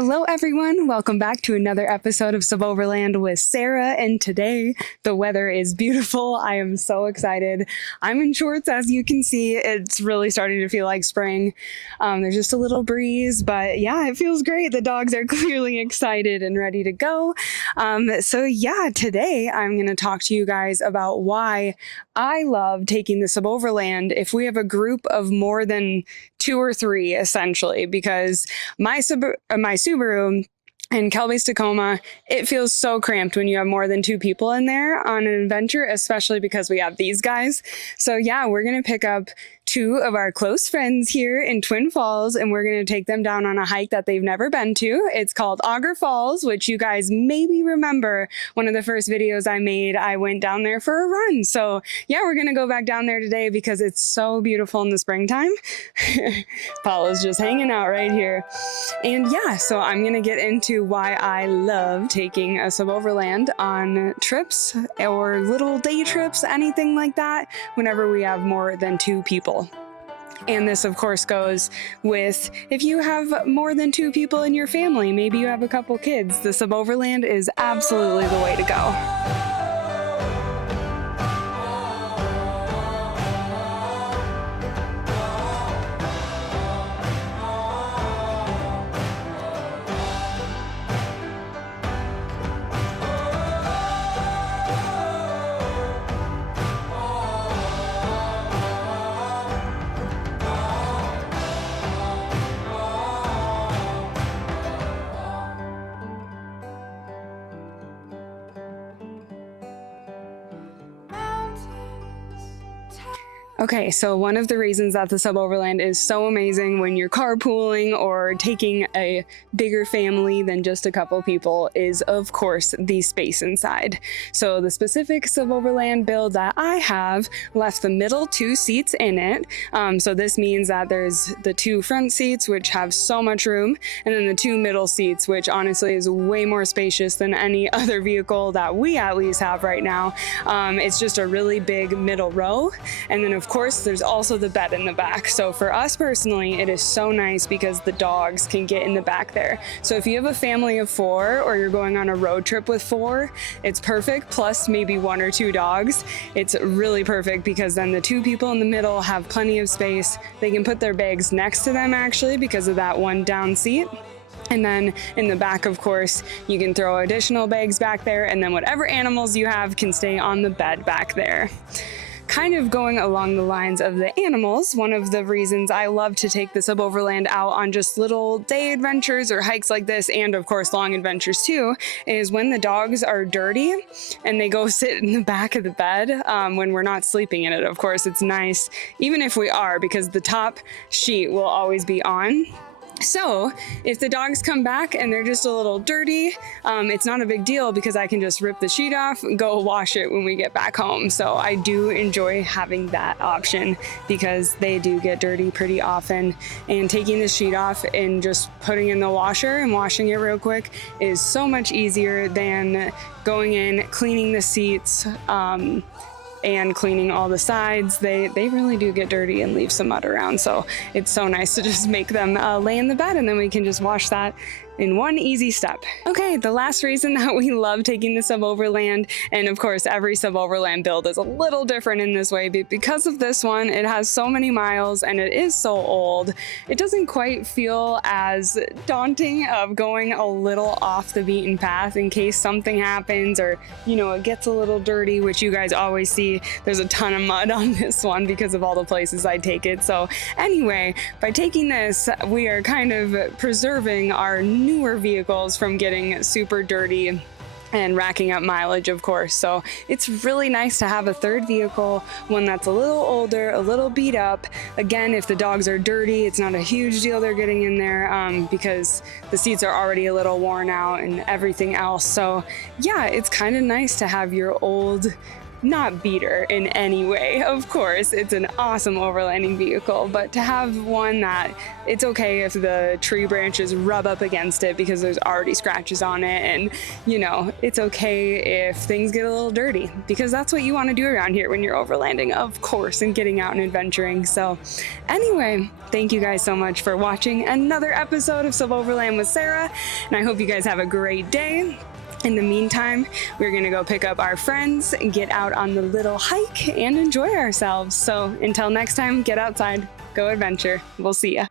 Hello everyone, welcome back to another episode of Suboverland with Sarah, and today the weather is beautiful. I am so excited. I'm in shorts, as you can see. It's really starting to feel like spring. There's just a little breeze, but yeah, it feels great. The dogs are clearly excited and ready to go. So yeah, today I'm going to talk to you guys about why I love taking the Suboverland if we have a group of more than 2 or 3, essentially, because my Subaru and Kelby's Tacoma, it feels so cramped when you have more than 2 people in there on an adventure, especially because we have these guys. So yeah, we're going to pick up 2 of our close friends here in Twin Falls, and we're going to take them down on a hike that they've never been to. It's called Auger Falls, which you guys maybe remember one of the first videos I made. I went down there for a run. So yeah, we're going to go back down there today because it's so beautiful in the springtime. Paula's just hanging out right here. And yeah, so I'm going to get into why I love taking a Suboverland on trips or little day trips, anything like that, whenever we have more than 2 people. And this, of course, goes with if you have more than 2 people in your family, maybe you have a couple kids, the Suboverland is absolutely the way to go. Okay, so one of the reasons that the Suboverland is so amazing when you're carpooling or taking a bigger family than just a couple people is, of course, the space inside. So the specific Suboverland build that I have left the middle 2 seats in it. So this means that there's the 2 front seats, which have so much room, and then the 2 middle seats, which honestly is way more spacious than any other vehicle that we at least have right now. It's just a really big middle row, and then of course there's also the bed in the back. So for us personally, it is so nice because the dogs can get in the back there. So if you have a family of 4 or you're going on a road trip with 4, it's perfect, plus maybe 1 or 2 dogs. It's really perfect because then the 2 people in the middle have plenty of space. They can put their bags next to them actually because of that one down seat. And then in the back, of course, you can throw additional bags back there, and then whatever animals you have can stay on the bed back there. Kind of going along the lines of the animals, one of the reasons I love to take the Suboverland out on just little day adventures or hikes like this, and of course long adventures too, is when the dogs are dirty and they go sit in the back of the bed when we're not sleeping in it. Of course, it's nice, even if we are, because the top sheet will always be on. So if the dogs come back and they're just a little dirty, it's not a big deal because I can just rip the sheet off and go wash it when we get back home. So I do enjoy having that option because they do get dirty pretty often, and taking the sheet off and just putting in the washer and washing it real quick is so much easier than going in, cleaning the seats, and cleaning all the sides. They really do get dirty and leave some mud around, so it's so nice to just make them lay in the bed, and then we can just wash that in one easy step. Okay, the last reason that we love taking the Suboverland, and of course every Suboverland build is a little different in this way, but because of this one, it has so many miles and it is so old, it doesn't quite feel as daunting of going a little off the beaten path in case something happens, or you know, it gets a little dirty, which you guys always see. There's a ton of mud on this one because of all the places I take it. So anyway, by taking this, we are kind of preserving our newer vehicles from getting super dirty and racking up mileage, of course. So it's really nice to have a 3rd vehicle, one that's a little older, a little beat up. Again, if the dogs are dirty, it's not a huge deal they're getting in there because the seats are already a little worn out and everything else. So yeah, it's kind of nice to have your old not beater in any way. Of course, it's an awesome overlanding vehicle, but to have one that it's okay if the tree branches rub up against it because there's already scratches on it, and you know, it's okay if things get a little dirty because that's what you want to do around here when you're overlanding, of course, and getting out and adventuring. So anyway, thank you guys so much for watching another episode of Suboverland with Sarah, and I hope you guys have a great day. In the meantime, we're gonna go pick up our friends, get out on the little hike, and enjoy ourselves. So until next time, get outside, go adventure. We'll see ya.